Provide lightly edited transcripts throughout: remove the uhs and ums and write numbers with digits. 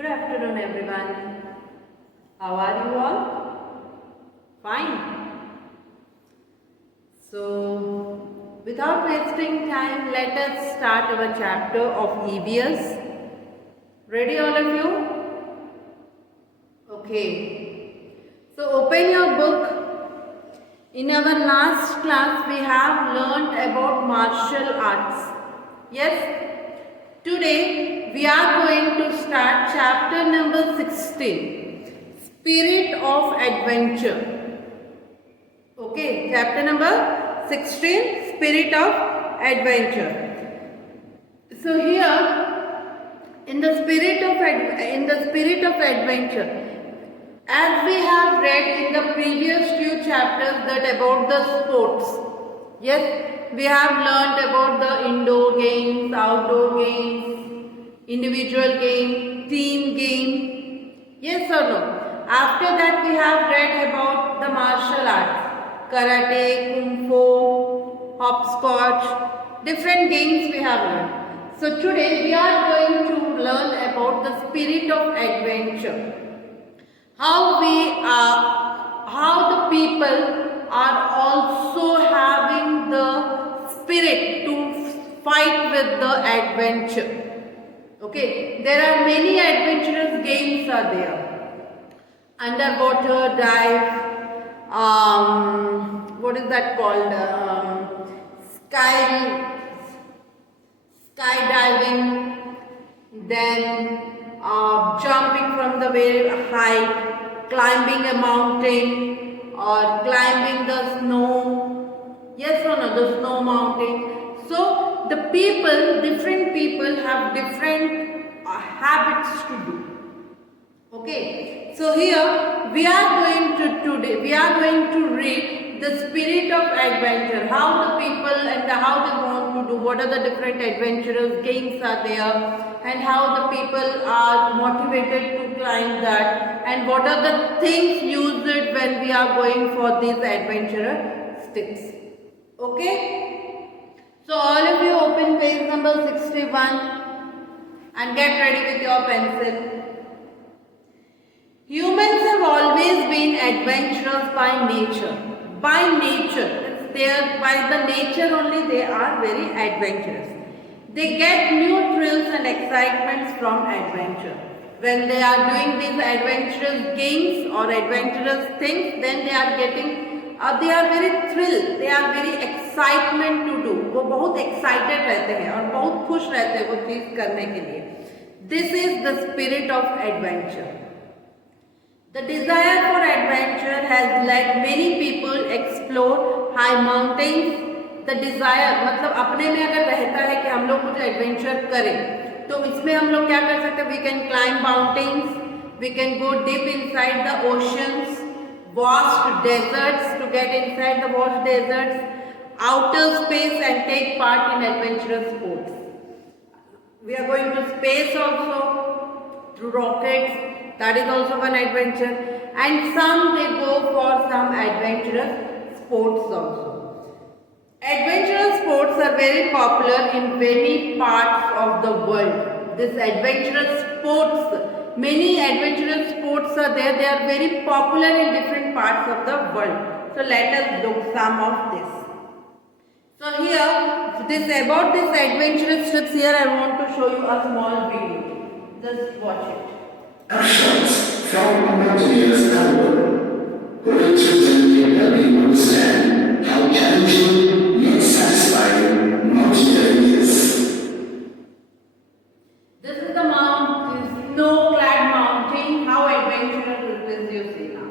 Good afternoon, everyone. How are you all? Fine. So, without wasting time, let us start our chapter of EVS. Ready, all of you? Okay. So, open your book. In our last class, we have learned about martial arts. Yes? Today, we are going to start chapter number 16, Spirit of Adventure. Okay, chapter number 16, Spirit of Adventure. So here, in the spirit of adventure, as we have read in the previous few chapters that about the sports, yes, we have learned about the indoor games, outdoor games, individual game, team game, yes or no. After that we have read about the martial arts, karate, kung fu, hopscotch, different games we have learned. So today we are going to learn about the spirit of adventure. How the people are also having the spirit to fight with the adventure. Okay, there are many adventurous games are there. Underwater dive, what is that called? Skydiving, then jumping from the very height, climbing a mountain or climbing the snow, yes or no, the snow mountain. So the people, different people have different habits to do. Okay, so here we are going to read the spirit of adventure, how the people and how they want to do, what are the different adventurous games are there, and how the people are motivated to climb that, and what are the things used when we are going for these adventurous steps. Okay, so all of you open page number 61 and get ready with your pencil. Humans have always been adventurous by nature. By nature, by the nature only they are very adventurous. They get new thrills and excitements from adventure. When they are doing these adventurous games or adventurous things, then they are getting, they are very thrilled, they are very excitement to do. वो बहुत excited रहते हैं और बहुत खुश रहते हैं वो चीज़ करने के लिए. This is the spirit of adventure. The desire for adventure has led many people explore high mountains. The desire मतलब अपने में अगर रहता है कि हम लोग कुछ एडवेंचर करें तो इसमें हम लोग क्या कर सकते हैं? We can climb mountains, we can go deep inside the oceans, vast deserts to get inside the vast deserts, outer space and take part in adventurous sports. We are going to space also through rockets. That is also one adventure, and some they go for some adventurous sports also. Adventurous sports are very popular in many parts of the world. This adventurous sports, many adventurous sports are there. They are very popular in different parts of the world. So let us look some of this. So here, about this adventurous trips here, I want to show you a small video. Just watch it. Shots from a mountaineer's album, representing helping understand how challenging yet satisfying mountaineering is. This is the snow-clad mountain. How adventurous is this, you see now?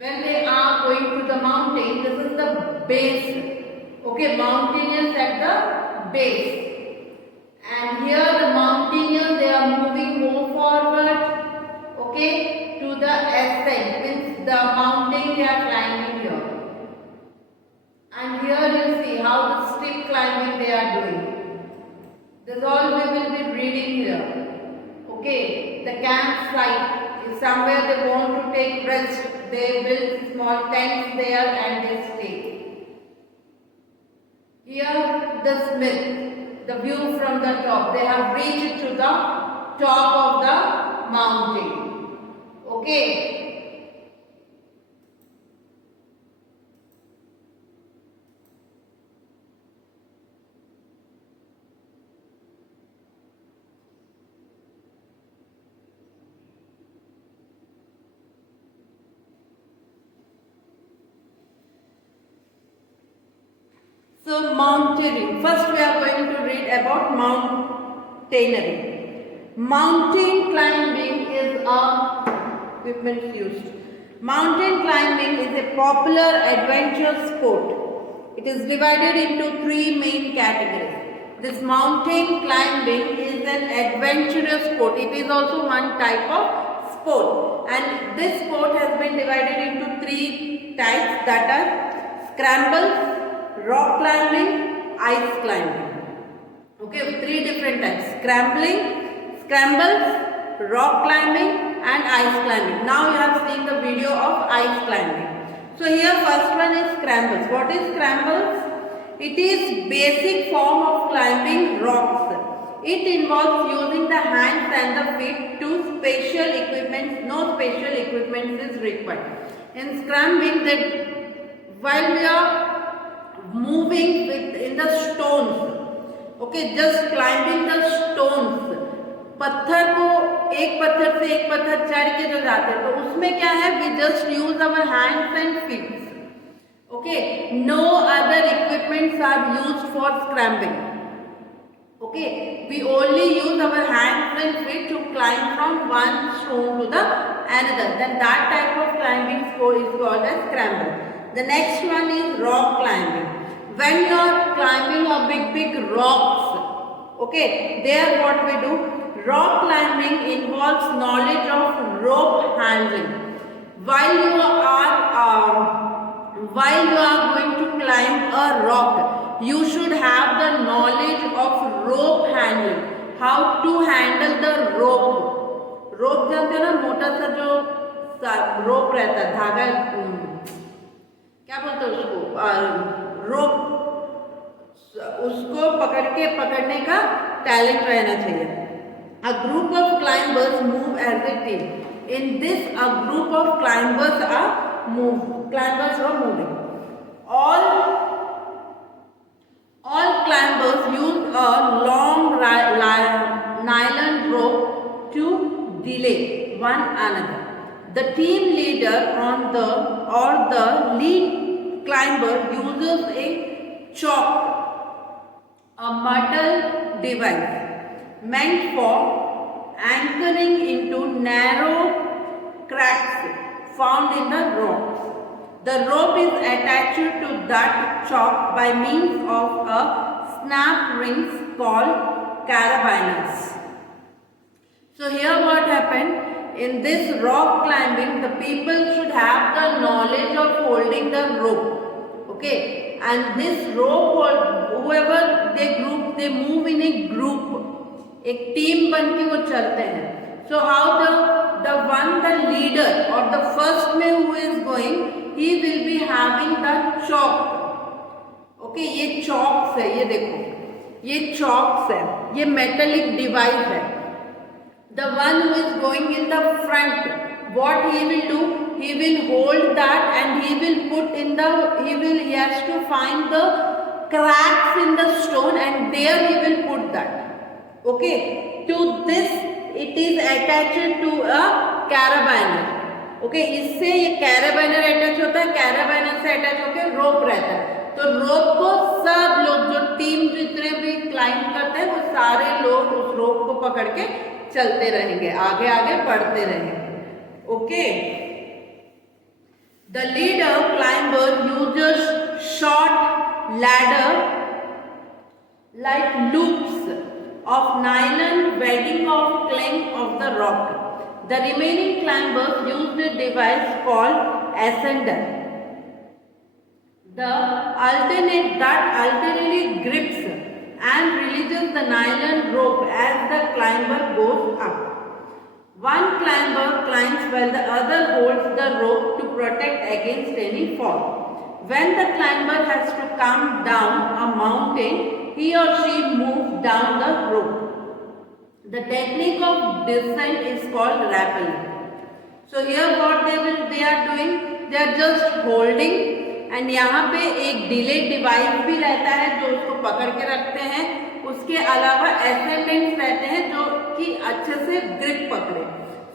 When they are going to the mountain, this is the base. Okay, mountaineers at the base. And here the mountaineers, they are moving more forward. Okay, to the ascent. Means the mountain they are climbing here. And here you see how the steep climbing they are doing. This all we will be reading here. Okay, the campsite If somewhere they want to take rest, they build small tents there and they stay. Here the smith, the view from the top, they have reached to the top of the mountain. Okay. So mountaineering. First we are going to read about mountaineering. Mountain climbing is a equipment used. Mountain climbing is a popular adventure sport. It is divided into three main categories. This mountain climbing is an adventurous sport. It is also one type of sport. And this sport has been divided into three types, that are scramble, rock climbing, ice climbing. Okay, three different types: scrambles, rock climbing and ice climbing. Now you have seen the video of ice climbing. So here first one is scrambles. What is scrambles? It is basic form of climbing rocks. It involves using the hands and the feet to special equipment. No special equipment is required. In scrambling, that while we are moving in the stones, okay, just climbing the stones, पत्थर को एक पत्थर से एक पत्थर चढ़ के जो जाते हैं, तो उसमें क्या है, we just use our hands and feet. Okay, no other equipments are used for scrambling. Okay, we only use our hands and feet to climb from one stone to the another. Then that type of climbing sport is called as scramble. The next one is rock climbing. When you are climbing a big rocks, okay, there what we do, rock climbing involves knowledge of rope handling. While you are going to climb a rock, you should have the knowledge of rope handling. How to handle the rope. Rope जानते हो ना, मोटा सा जो rope रहता है, धागा, क्या बोलते हैं उसको, रोप, उसको पकड़ने का टैलेंट रहना चाहिए. A group of climbers move as a team. In this, a group of climbers are moving. All climbers use a long nylon rope to delay one another. The team leader or the lead climber uses a chalk, a metal device meant for anchoring into narrow cracks found in the rocks. The rope is attached to that chalk by means of a snap rings called carabiners. So here what happened? In this rock climbing, the people should have the knowledge of holding the rope. Okay, and this rope, whoever they move in a group. एक team बन के वो चलते हैं. So how the leader or the first man who is going, he will be having the chalk. Okay, ये chalks है, ये देखो, ये chalks है, ये metallic device है. The one who is going in the front, what he will do? He will hold that and he has to find the cracks in the stone and there he will put that. Okay, to this it is attached to a carabiner. Okay, इससे ये carabiner attach होता है, carabiner से attach होकर rope रहता है. तो rope को सब लोग, जो टीम जितने भी climb करते हैं, वो सारे लोग उस rope को पकड़ के चलते रहेंगे, आगे आगे बढ़ते रहेंगे. Okay, the leader climber uses short ladder like loops of nylon welding of clink of the rock. The remaining climbers used a device called ascender. That alternately grips and releases the nylon rope as the climber goes up. One climber climbs while the other holds the rope to protect against any fall. When the climber has to come down a mountain, he or she moves down the rope. The technique of descent is called rappelling. So here what they are doing, they are just holding and यहाँ पे एक delay device भी रहता है जो उसको पकड़ के रखते हैं. उसके अलावा एसेंडेंट्स रहते हैं जो कि अच्छे से ग्रिप पकड़े.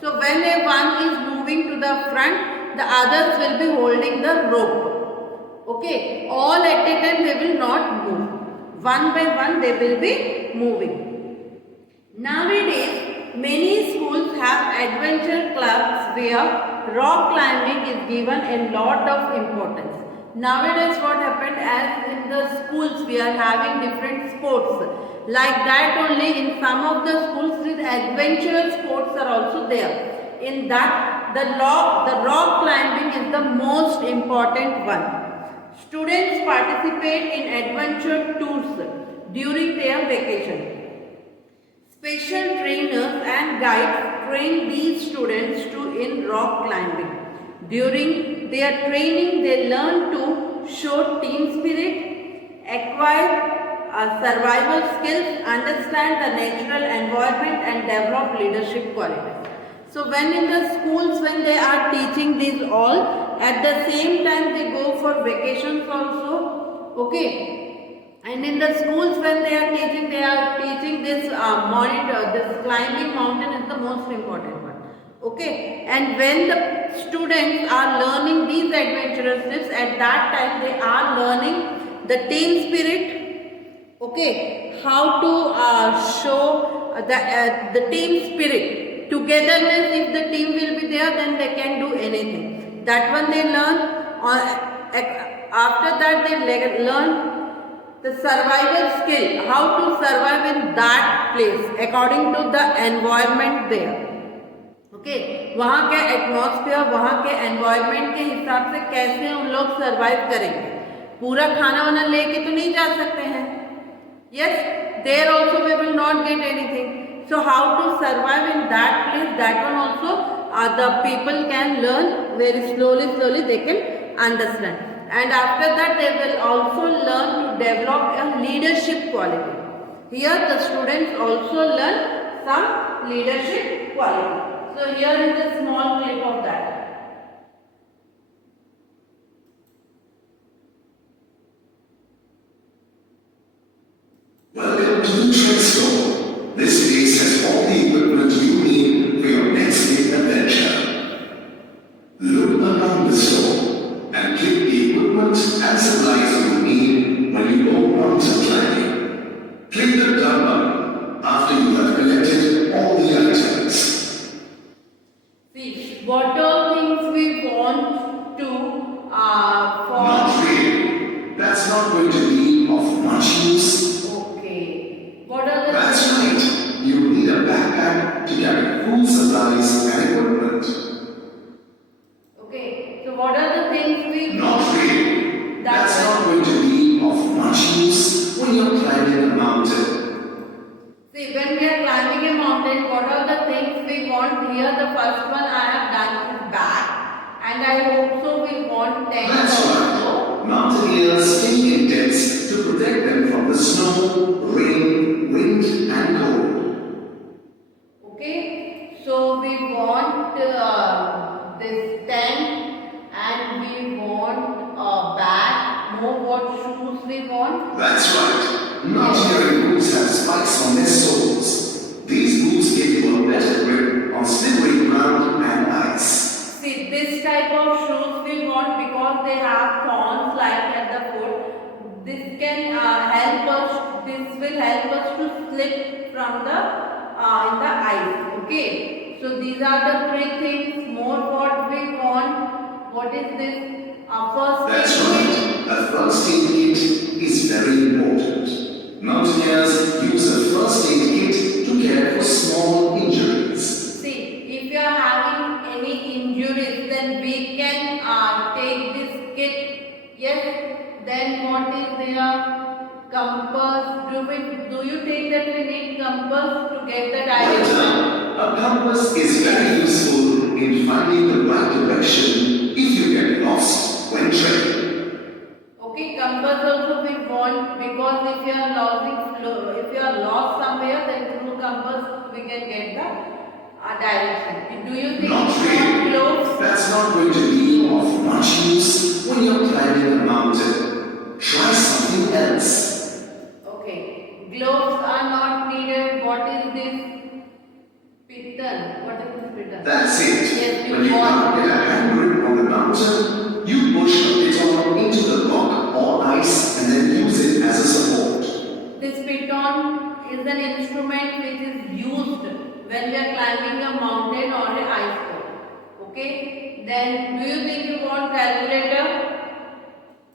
So when a one is moving to the front, the others will be holding the rope. Okay, all at a time they will not move. One by one they will be moving. Nowadays, many schools have adventure clubs where rock climbing is given a lot of importance. Nowadays what happened, as in the schools we are having different sports. Like that only in some of the schools these adventurous sports are also there. In that the rock climbing is the most important one. Students participate in adventure tours during their vacation. Special trainers and guides train these students in rock climbing. During their training, they learn to show team spirit, acquire survival skills, understand the natural environment and develop leadership qualities. So when in the schools, when they are teaching these all, at the same time they go for vacations also. Okay. And in the schools when they are teaching this this climbing mountain is the most important one. Okay. And when the students are learning these adventurous tips, at that time they are learning the team spirit. Okay. How to show the team spirit. Togetherness, if the team will be there, then they can do anything. That one they learn. After that they learn the survival skill, how to survive in that place according to the environment there. Okay, वहाँ के atmosphere, वहाँ के environment के हिसाब से कैसे उन लोग सर्वाइव करेंगे. पूरा खाना वाना लेके तो नहीं जा सकते हैं. Yes, there also we will not get anything. So how to survive in that place, that one also the people can learn very slowly they can understand. And after that they will also learn to develop a leadership quality. Here the students also learn some leadership quality. So here is a small clip of that. Welcome to the trade store. This place has all the equipment you need for your next big adventure. Look around the store and click the equipment and supplies you need when you go mountain climbing. Click the done button after you have collected all the items. See, what are things we want to Not really. That's not going to be of much use. Okay. What are the That's right. You need a backpack to carry food supplies and equipment. Okay. So what are the things we Not really. That's not going to be of much use when you're climbing a mountain. See, when we are climbing a mountain, what are the things we want? Here the first one I have done is bag, and I hope so we want tent That's also. right. Mountaineers stay in tents to protect them from the snow, rain, wind and cold. Okay, so we want this tent and we want a bag. More what shoes we want? That's right. Mountaineering boots have spikes on their soles. These boots give you a better grip on slippery ground and ice. See, this type of shoes we want because they have thorns like at the foot. This can help us. This will help us to slip from the in the ice. Okay. So these are the three things. More what we want. What is this? First That's aid right. A first aid kit is very important. Mountaineers use a first aid kit to care for small injuries. See, if you are having any injuries, then we can take this kit. Yes. Then what is there? Compass. Do you think that we need compass to get the direction? a compass is very useful in finding the right direction if you get lost when trekking. Okay, compass also we want, because if you are if you are lost somewhere, then through compass we can get the direction. Do you think Not you really. want gloves? That's not going to be of much use when you're climbing a mountain. Try something else. Okay, gloves are not needed. What is this? Piton. What is this piton? That's it. Yes, When you can't get a hand grip on the mountain, you push the piton into the rock or ice and then use it as a support. This piton is an instrument which is used when we are climbing a mountain or a ice wall. Okay, then do you think you want calculator?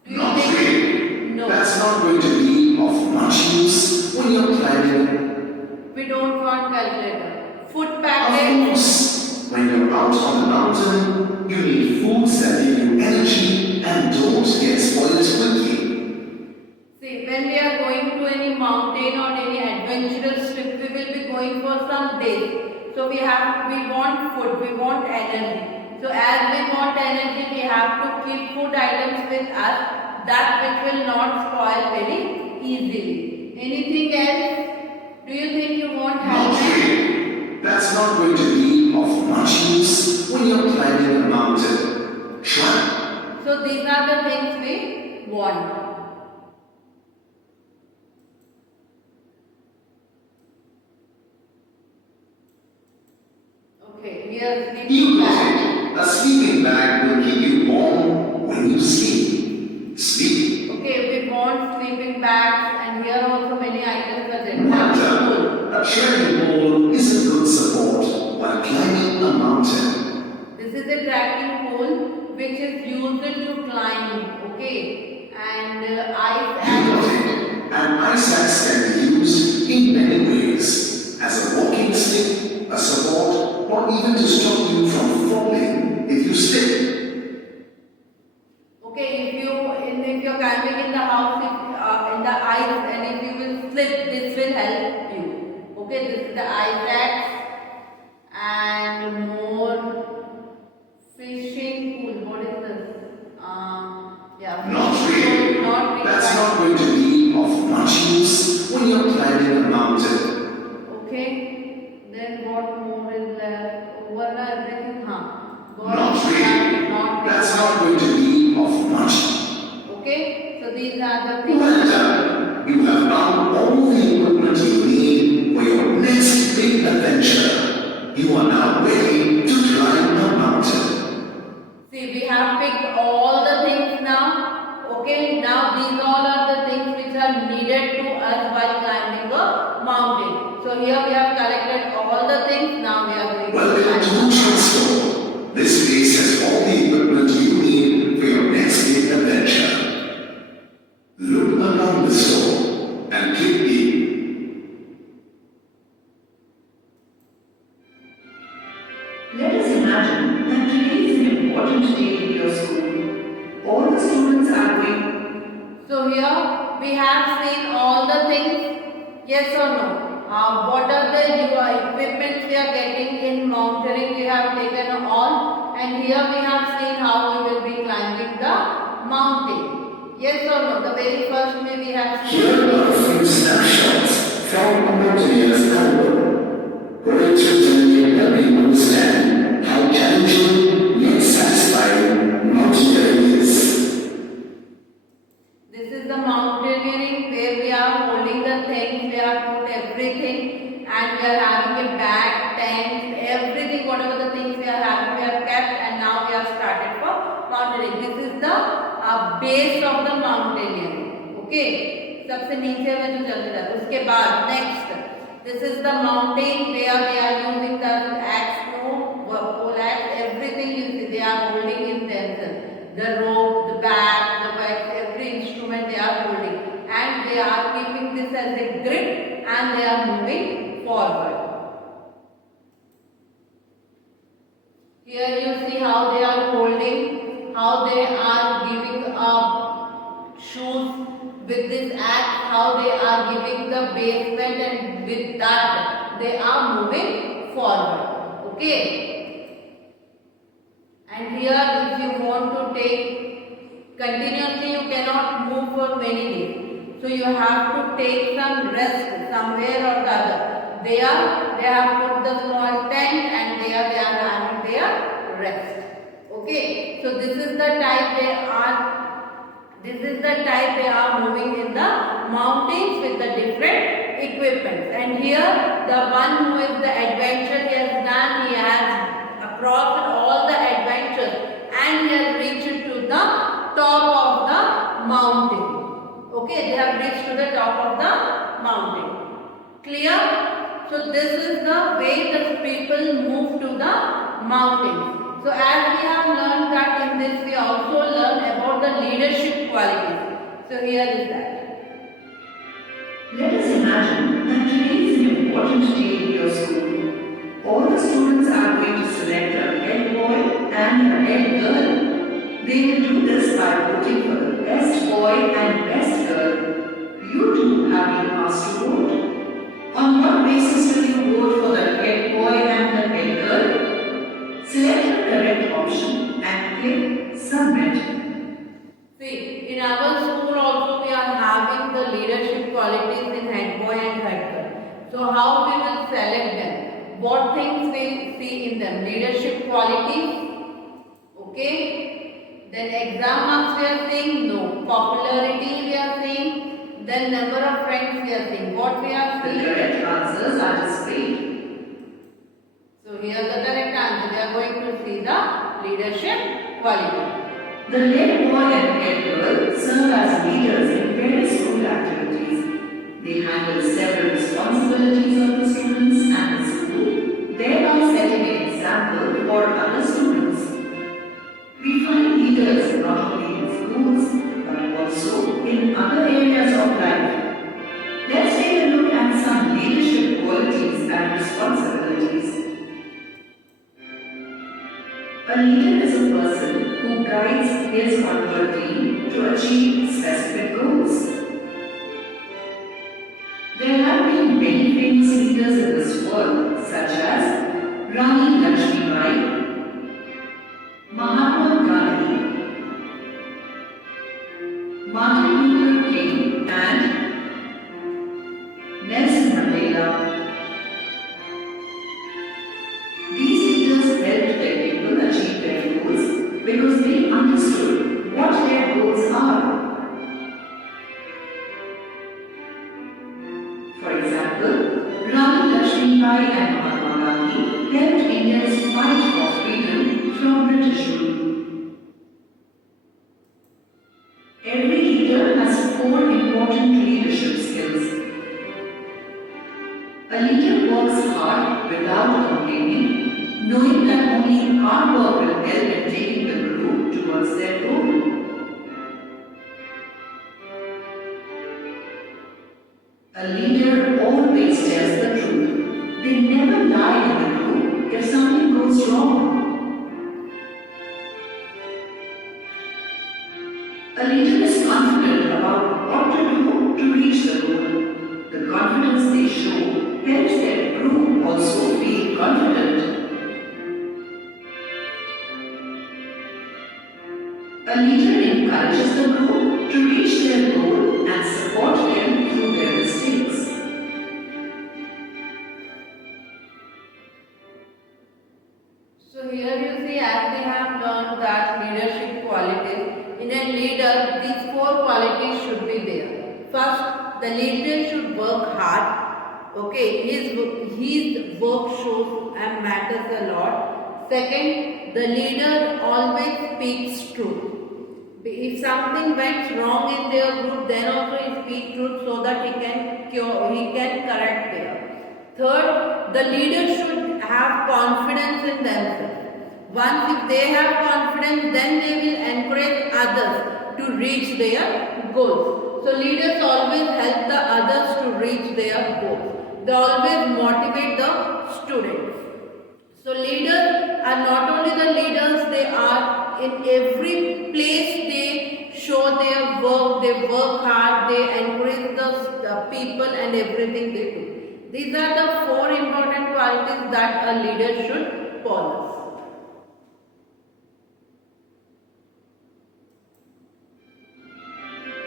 Do you Not think? really. No. That's not going to be of much use when you're climbing. We don't want calculator. Food Of packet. course, when you're out on the mountain, you need foods that give you energy and don't get spoiled quickly. See, when we are going to any mountain or any adventurous trip, we will be going for some days. So we want food, we want energy. So as we want energy, we have to keep food items with us, that which will not spoil very easily. Anything else? Do you think you want Not helmet? really. That's not going to be of much use when you're climbing a mountain. Try. So these are the things we want. Okay, here You sleeping got bag. it. A sleeping bag will keep you warm when you sleep. Sleep. Okay, we want sleeping bags, and here also many items are there. Wonder. A trekking pole is a good support while climbing a mountain. This is a trekking pole which is used to climb. Okay, and ice You got axe. it. An ice axe can be used in many ways. As a walking stick, a support, or even to stop you from falling if you slip. Okay, if you're climbing in the house, in the ice, and if you will slip, this will help you. Okay, this is the ice axe, and more fishing pool. What is this? Yeah, Not fishing really. pool, not That's required. not going to be of much use when you're climbing a mountain. Okay, then what more is left? Over everything, huh? Not really. Not That's required. not going to be of much. Okay, so these are the Well things. done. You have found all the equipment you need for your next big adventure. You are now ready to climb a mountain. See, we have picked all the things now. Okay, now these all are the things which are needed to us while climbing a mountain. So here we have collected all the things. Now we are going to Welcome to climb. Transport. This place has all the equipment you need for your next big adventure. Look around the store and click in. Let us imagine that today is an important day in your school. All the students are going. So here we have seen all the things. Yes or no? What are the equipment we are getting in mountaineering? We have taken all, and here we have seen how we will be climbing the mountain. Yes or no? The very first way we have Here seen. are a few snapshots from a mountaineer's album. Poets written in every understand how challenging yet satisfying mountaineering is. This is the mountaineering where we are holding the things, we have put everything, and we are having a bag, tent, everything, whatever the things we are having, we have kept, and now we have started for mountaineering. This is the base of the mountaineering. Okay, सबसे नीचे में जो चल रहा है उसके बाद next, this is the mountain where they are using the axe, pole axe, everything you see they are holding in themselves. The rope, the bag, the bags, every instrument they are holding, and they are keeping this as a grip, and they are moving forward. Here you see how they are holding, how they are giving up shoes with this axe, how they are giving the basement, and with that they are moving forward. Okay. And here if you want to take continuously, you cannot move for many days. So you have to take some rest somewhere or the other. There they have put the small tent and there they are having their rest. Okay. So this is the type they are. This is the type they are moving in the mountains with the different equipment. And here the one who is the adventure he has done, he has crossed all the adventures and he has reached to the top of the mountain. Okay, they have reached to the top of the mountain. Clear? So this is the way the people move to the mountains. So as we have learned that in this we also learn about the leadership qualities. So here is that. Let us imagine that today is an important day in your school. All the students are going to select a head boy and a head girl. They will do this by voting for the best boy and best girl. You too have been asked to vote. On what basis will you vote for the head boy and the head girl? Select the correct option and click Submit. See, in our school also we are having the leadership qualities in head boy and head girl. So how we will select them? What things we see in them? Leadership qualities. Okay. Then exam marks we are saying no. Popularity we are saying. Then number of friends we are saying. What we are The seeing? correct answers are displayed. So here the correct answer. We are going to see the leadership quality. The head boy and head girl serve as leaders in various school activities. They handle several responsibilities of the students and the school, thereby setting an example for other students. We find leaders not only in schools but also in other areas of life. Let's take a look at some leadership qualities and responsibilities. A leader is a person who guides his or her team to achieve specific goals. There have been many famous leaders in this world, such as Rani Lakshmibai, Mahatma Gandhi, Martin Luther King, and Nelson Mandela. These leaders helped their people achieve their goals because they understood what their goals are. For example, Rani Lakshmibai and Mahatma Gandhi helped Indians fight for freedom from British rule. Every leader has 4 important leadership skills. A leader works hard without complaining, knowing that only hard work will help in taking the group towards their goal. A leader always tells the truth. They never lie in the group if something goes wrong. A leader is confident about what to do to reach the goal. The confidence they show helps their group also feel confident. A leader encourages the group to reach their goal and support them through their mistakes. So here you see, as we have learned that leadership qualities, in a leader these 4 qualities should be there. First, the leader should work hard. Okay, his work shows and matters a lot. Second, the leader always speaks truth. If something went wrong in their group, then also he speaks truth so that he can correct there. Third, the leader should have confidence in themselves. Once if they have confidence, then they will encourage others to reach their goals. So leaders always help the others to reach their goals. They always motivate the students. So leaders are not only the leaders, they are in every place they show their work, they work hard, they encourage the people and everything they do. These are the 4 important qualities that a leader should possess.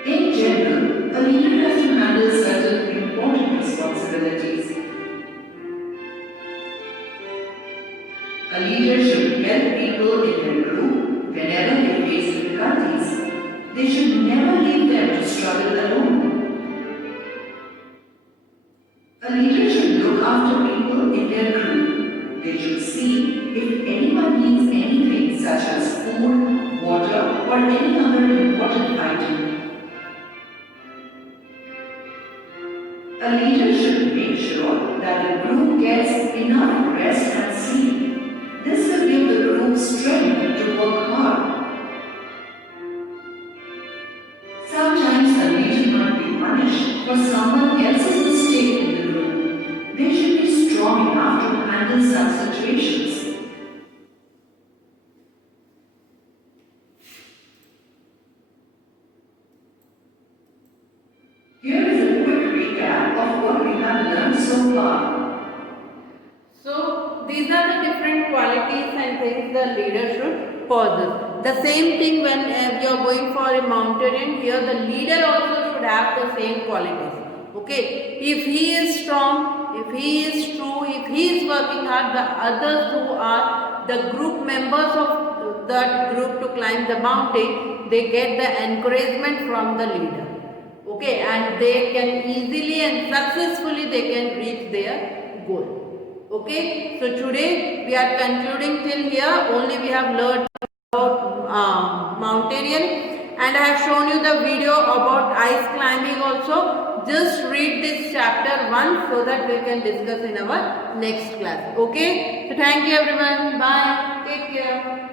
In general, a leader has to handle certain important responsibilities. A leader should help people in their group whenever they face difficulties. They should never leave them to struggle alone. A leader should look after people in their group. They should see if anyone needs anything such as food, water, or any other important item. A leader should make sure that the group gets enough rest and sleep. This will give the group strength to work hard. Sometimes a leader might be punished for someone else's mistake in the group. They should be strong enough to handle such situations. Here is a quick recap of what we have learned so far. So these are the different qualities and things the leader should possess. The same thing when you are going for a mountaineering, here the leader also should have the same qualities. Okay, if he is strong, if he is true, if he is working hard, the others who are the group members of that group to climb the mountain, they get the encouragement from the leader. Okay, and they can easily and successfully they can reach their goal. Okay, so today we are concluding till here. Only we have learned about mountaineering, and I have shown you the video about ice climbing also. Just read this chapter 1 so that we can discuss in our next class. Okay, so thank you everyone. Bye. Take care.